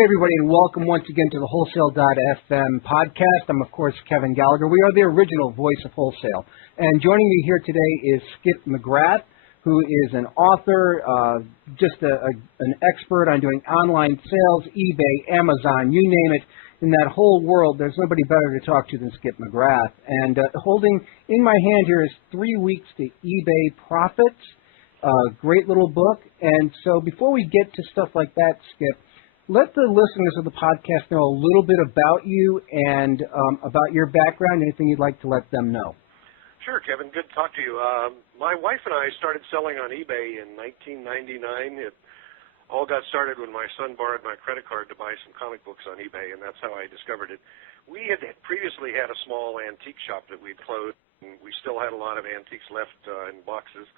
Hey, everybody, and welcome once again to the Wholesale.fm podcast. I'm, of course, Kevin Gallagher. We are the original voice of wholesale. And joining me here today is Skip McGrath, who is an author, an expert on doing online sales, eBay, Amazon, you name it. In that whole world, there's nobody better to talk to than Skip McGrath. And holding in my hand here is 3 weeks to eBay profits. Great little book. And so before we get to stuff like that, Skip, let the listeners of the podcast know a little bit about you and about your background, anything you'd like to let them know. Sure, Kevin. Good to talk to you. My wife and I started selling on eBay in 1999. It all got started when my son borrowed my credit card to buy some comic books on eBay, and that's how I discovered it. We had previously had a small antique shop that we'd closed, and we still had a lot of antiques left in boxes.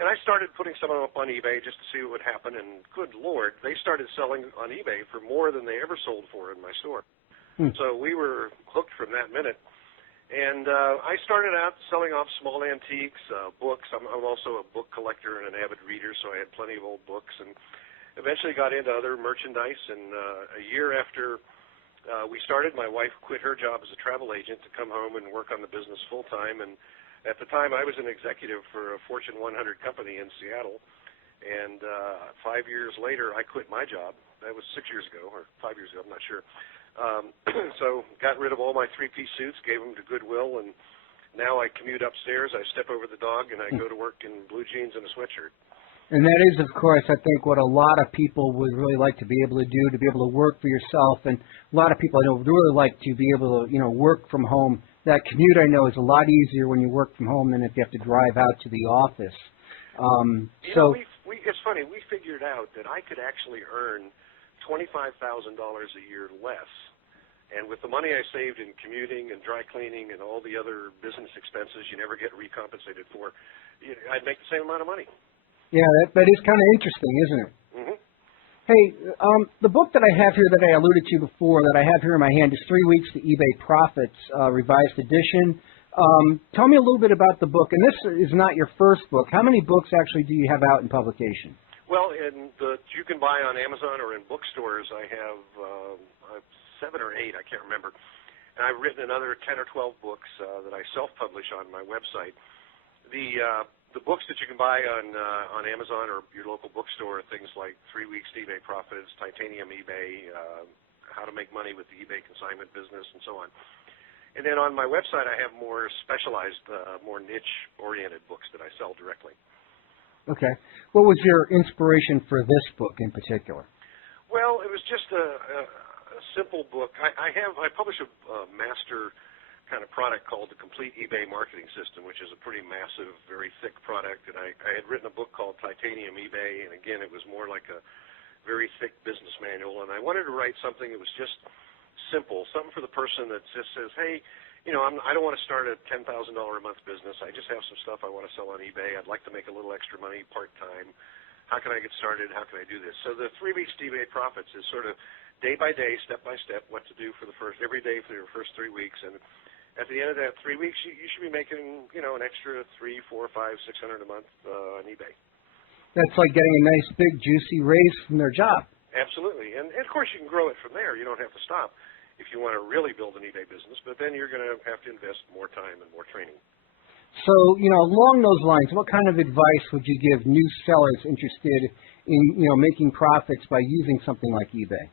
And I started putting some of them up on eBay just to see what would happen, and good Lord, they started selling on eBay for more than they ever sold for in my store. So we were hooked from that minute. And I started out selling off small antiques, books. I'm also a book collector and an avid reader, so I had plenty of old books, and eventually got into other merchandise. And a year after we started, my wife quit her job as a travel agent to come home and work on the business full-time. And at the time, I was an executive for a Fortune 100 company in Seattle, and 5 years later, I quit my job. That was 6 years ago, or 5 years ago, I'm not sure. So got rid of all my three-piece suits, gave them to Goodwill, and now I commute upstairs, I step over the dog, and I go to work in blue jeans and a sweatshirt. And that is, of course, I think what a lot of people would really like to be able to do, to be able to work for yourself. And a lot of people I know would really like to be able to, work from home. That commute, I know, is a lot easier when you work from home than if you have to drive out to the office. It's funny. We figured out that I could actually earn $25,000 a year less. And with the money I saved in commuting and dry cleaning and all the other business expenses you never get recompensated for, I'd make the same amount of money. Yeah, that is kind of interesting, isn't it? Mm-hmm. Hey, the book that I have here that I alluded to before that I have here in my hand is 3 Weeks to eBay Profits, revised edition. Tell me a little bit about the book. And this is not your first book. How many books actually do you have out in publication? Well, you can buy on Amazon or in bookstores. I have 7 or 8, I can't remember. And I've written another 10 or 12 books that I self-publish on my website. The books that you can buy on Amazon or your local bookstore are things like 3 Weeks to eBay Profits, Titanium eBay, How to Make Money with the eBay Consignment Business, and so on. And then on my website, I have more specialized, more niche-oriented books that I sell directly. Okay. What was your inspiration for this book in particular? Well, it was just a simple book. I publish a master kind of product called the Complete eBay Marketing System, which is a pretty massive, very thick product. And I had written a book called Titanium eBay, and again, it was more like a very thick business manual. And I wanted to write something that was just simple, something for the person that just says, hey, I don't want to start a $10,000 a month business. I just have some stuff I want to sell on eBay. I'd like to make a little extra money part-time. How can I get started? How can I do this? So the 3 Weeks to eBay Profits is sort of day by day, step by step, what to do for every day for your first 3 weeks. And at the end of that 3 weeks, you should be making, an extra $300, $400, $500, $600 a month on eBay. That's like getting a nice, big, juicy raise from their job. Absolutely. And of course, you can grow it from there. You don't have to stop if you want to really build an eBay business, but then you're going to have to invest more time and more training. So, along those lines, what kind of advice would you give new sellers interested in, making profits by using something like eBay?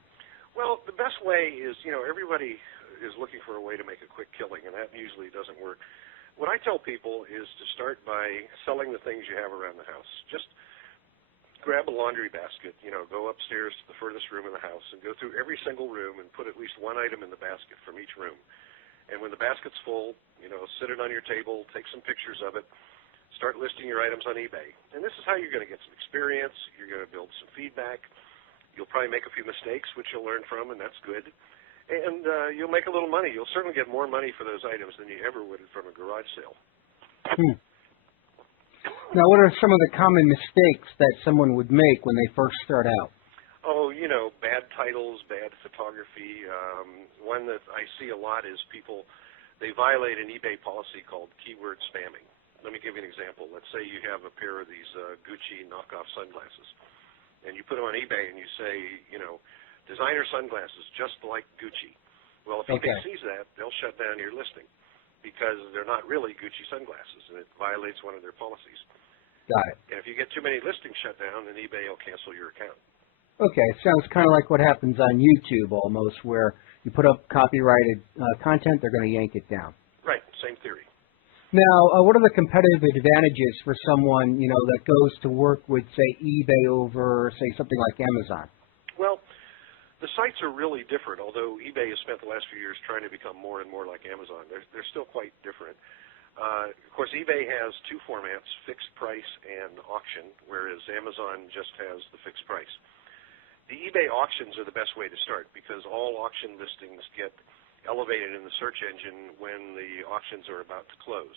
Well, the best way is, everybody is looking for a way to make a quick killing, and that usually doesn't work. What I tell people is to start by selling the things you have around the house. Just grab a laundry basket, go upstairs to the furthest room in the house and go through every single room and put at least one item in the basket from each room. And when the basket's full, sit it on your table, take some pictures of it, start listing your items on eBay. And this is how you're going to get some experience. You're going to build some feedback. You'll probably make a few mistakes, which you'll learn from, and that's good. And you'll make a little money. You'll certainly get more money for those items than you ever would from a garage sale. Now, what are some of the common mistakes that someone would make when they first start out? Oh, bad titles, bad photography. One that I see a lot is people, they violate an eBay policy called keyword spamming. Let me give you an example. Let's say you have a pair of these Gucci knockoff sunglasses, and you put them on eBay and you say, designer sunglasses, just like Gucci. Well, if eBay sees that, they'll shut down your listing because they're not really Gucci sunglasses, and it violates one of their policies. Got it. And if you get too many listings shut down, then eBay will cancel your account. Okay, sounds kind of like what happens on YouTube almost, where you put up copyrighted content, they're going to yank it down. Right, same theory. Now, what are the competitive advantages for someone, that goes to work with, say, eBay over, say, something like Amazon? Well, the sites are really different, although eBay has spent the last few years trying to become more and more like Amazon. They're still quite different. Of course, eBay has two formats, fixed price and auction, whereas Amazon just has the fixed price. The eBay auctions are the best way to start because all auction listings get elevated in the search engine when the auctions are about to close.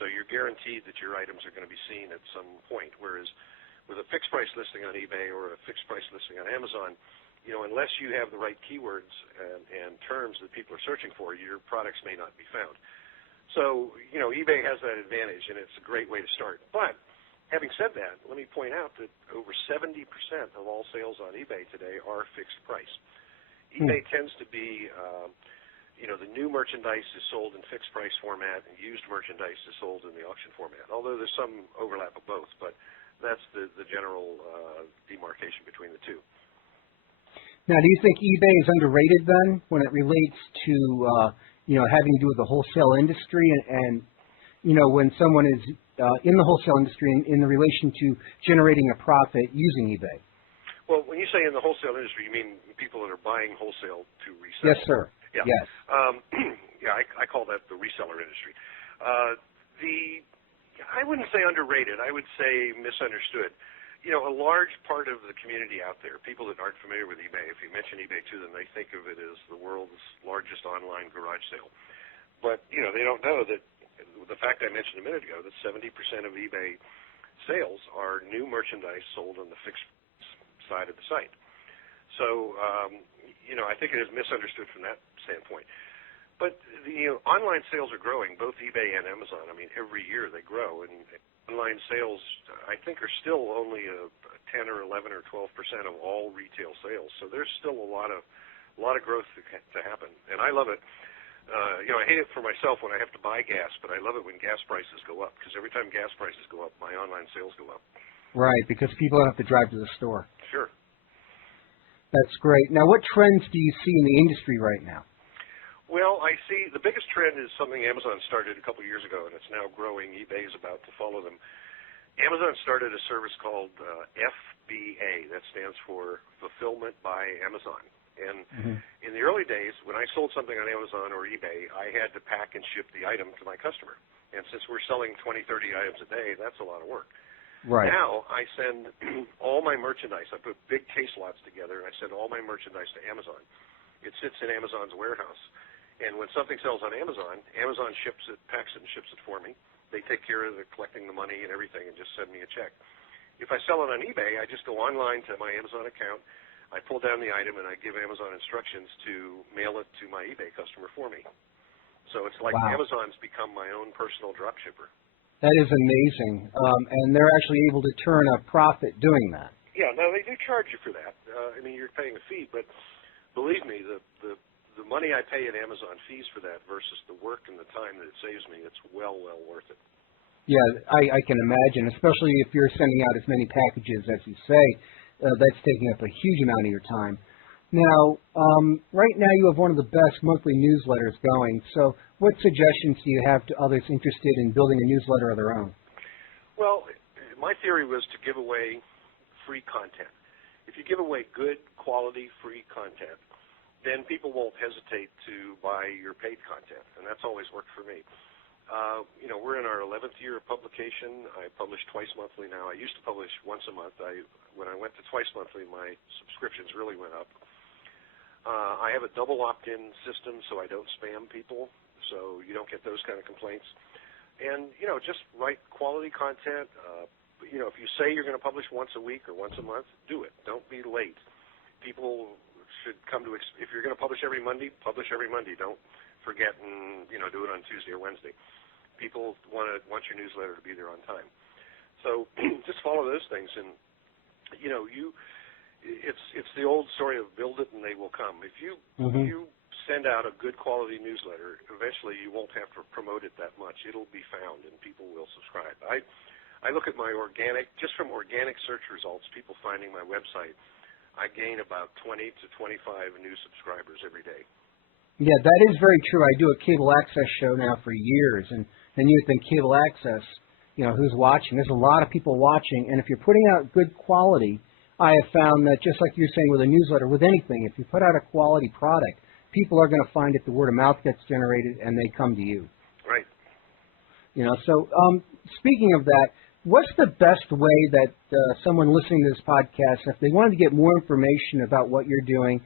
So you're guaranteed that your items are going to be seen at some point, whereas with a fixed price listing on eBay or a fixed price listing on Amazon, unless you have the right keywords and terms that people are searching for, your products may not be found. So, eBay has that advantage, and it's a great way to start. But having said that, let me point out that over 70% of all sales on eBay today are fixed price. eBay tends to be, the new merchandise is sold in fixed price format, and used merchandise is sold in the auction format, although there's some overlap of both, but that's the general demarcation between the two. Now, do you think eBay is underrated then when it relates to, having to do with the wholesale industry and when someone is in the wholesale industry in relation to generating a profit using eBay? Well, when you say in the wholesale industry, you mean people that are buying wholesale to resell? Yes, sir. Yeah. Yes. I call that the reseller industry. I wouldn't say underrated. I would say misunderstood. A large part of the community out there, people that aren't familiar with eBay, if you mention eBay to them, they think of it as the world's largest online garage sale. But, they don't know that the fact I mentioned a minute ago, that 70% of eBay sales are new merchandise sold on the fixed side of the site. So, I think it is misunderstood from that standpoint. But the online sales are growing, both eBay and Amazon. I mean, every year they grow, and online sales, I think, are still only 10 or 11 or 12% of all retail sales. So there's still a lot of growth to happen, and I love it. I hate it for myself when I have to buy gas, but I love it when gas prices go up because every time gas prices go up, my online sales go up. Right, because people don't have to drive to the store. Sure. That's great. Now, what trends do you see in the industry right now? Well, I see the biggest trend is something Amazon started a couple of years ago, and it's now growing. eBay is about to follow them. Amazon started a service called FBA. That stands for Fulfillment by Amazon. And in the early days, when I sold something on Amazon or eBay, I had to pack and ship the item to my customer. And since we're selling 20, 30 items a day, that's a lot of work. Right. Now I send all my merchandise. I put big case lots together, and I send all my merchandise to Amazon. It sits in Amazon's warehouse. And when something sells on Amazon, Amazon ships it, packs it, and ships it for me. They take care of collecting the money and everything and just send me a check. If I sell it on eBay, I just go online to my Amazon account. I pull down the item, and I give Amazon instructions to mail it to my eBay customer for me. So it's like Amazon's become my own personal drop shipper. That is amazing. And they're actually able to turn a profit doing that. Yeah, now they do charge you for that. You're paying a fee, but believe me, the money I pay at Amazon fees for that versus the work and the time that it saves me, it's well worth it. Yeah, I can imagine, especially if you're sending out as many packages as you say. That's taking up a huge amount of your time. Now, right now you have one of the best monthly newsletters going. So what suggestions do you have to others interested in building a newsletter of their own? Well, my theory was to give away free content. If you give away good, quality, free content, then people won't hesitate to buy your paid content, and that's always worked for me. We're in our 11th year of publication. I publish twice monthly now. I used to publish once a month. When I went to twice monthly, my subscriptions really went up. I have a double opt-in system, so I don't spam people, so you don't get those kind of complaints. And, just write quality content. If you say you're going to publish once a week or once a month, do it. Don't be late. People should come to, if you're going to publish every Monday, publish every Monday. Don't forget and, do it on Tuesday or Wednesday. People want your newsletter to be there on time. So just follow those things. And, it's the old story of build it and they will come. If you send out a good quality newsletter, eventually you won't have to promote it that much. It'll be found and people will subscribe. I look at my just from organic search results, people finding my website, I gain about 20 to 25 new subscribers every day. Yeah, that is very true. I do a cable access show now for years, and then you would think cable access, who's watching? There's a lot of people watching, and if you're putting out good quality, I have found that just like you're saying with a newsletter, with anything, if you put out a quality product, people are going to find it, the word of mouth gets generated, and they come to you. Right. So speaking of that, what's the best way that someone listening to this podcast, if they wanted to get more information about what you're doing,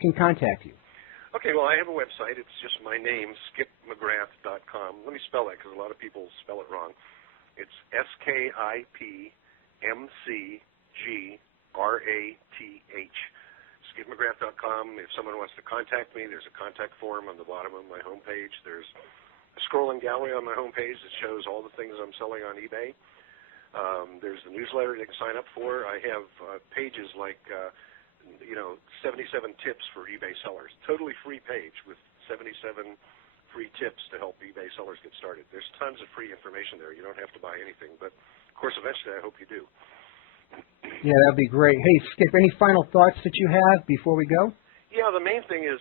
can contact you? Okay, well, I have a website. It's just my name, skipmcgrath.com. Let me spell that because a lot of people spell it wrong. It's SKIPMCGRATH. skipmcgrath.com. If someone wants to contact me, there's a contact form on the bottom of my homepage. There's a scrolling gallery on my homepage that shows all the things I'm selling on eBay. There's the newsletter they can sign up for. I have pages like 77 tips for eBay sellers. Totally free page with 77 free tips to help eBay sellers get started. There's tons of free information there. You don't have to buy anything, but of course, eventually, I hope you do. Yeah, that'd be great. Hey, Skip, any final thoughts that you have before we go? Yeah, the main thing is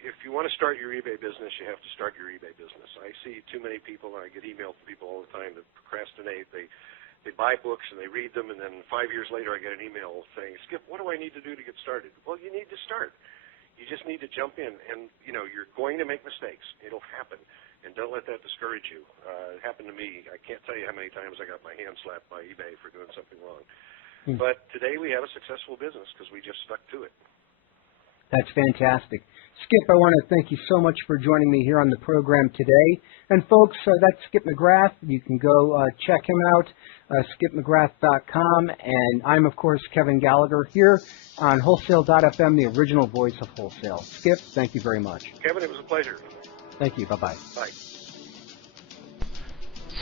if you want to start your eBay business, you have to start your eBay business. I see too many people, and I get emails from people all the time that procrastinate. They buy books and they read them, and then 5 years later I get an email saying, Skip, what do I need to do to get started? Well, you need to start. You just need to jump in, and you're going to make mistakes. It'll happen, and don't let that discourage you. It happened to me. I can't tell you how many times I got my hand slapped by eBay for doing something wrong. But today we have a successful business because we just stuck to it. That's fantastic. Skip, I want to thank you so much for joining me here on the program today. And folks, that's Skip McGrath. You can go check him out, skipmcgrath.com. And I'm, of course, Kevin Gallagher here on Wholesale.fm, the original voice of wholesale. Skip, thank you very much. Kevin, it was a pleasure. Thank you. Bye-bye. Bye.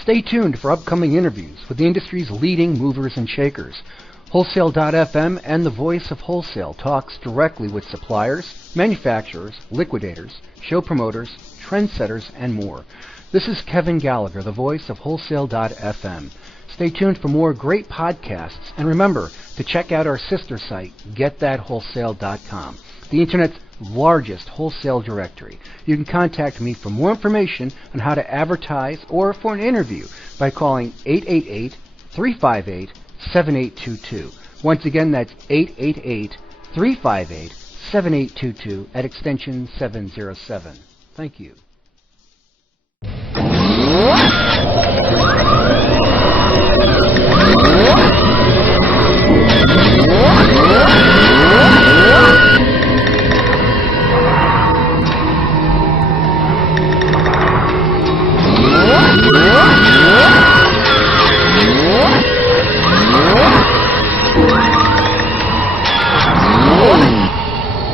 Stay tuned for upcoming interviews with the industry's leading movers and shakers. Wholesale.fm and the Voice of Wholesale talks directly with suppliers, manufacturers, liquidators, show promoters, trendsetters, and more. This is Kevin Gallagher, the Voice of Wholesale.fm. Stay tuned for more great podcasts, and remember to check out our sister site, GetThatWholesale.com, the Internet's largest wholesale directory. You can contact me for more information on how to advertise or for an interview by calling 888-358-7822. Once again, that's 888-358-7822 at extension 707. Thank you.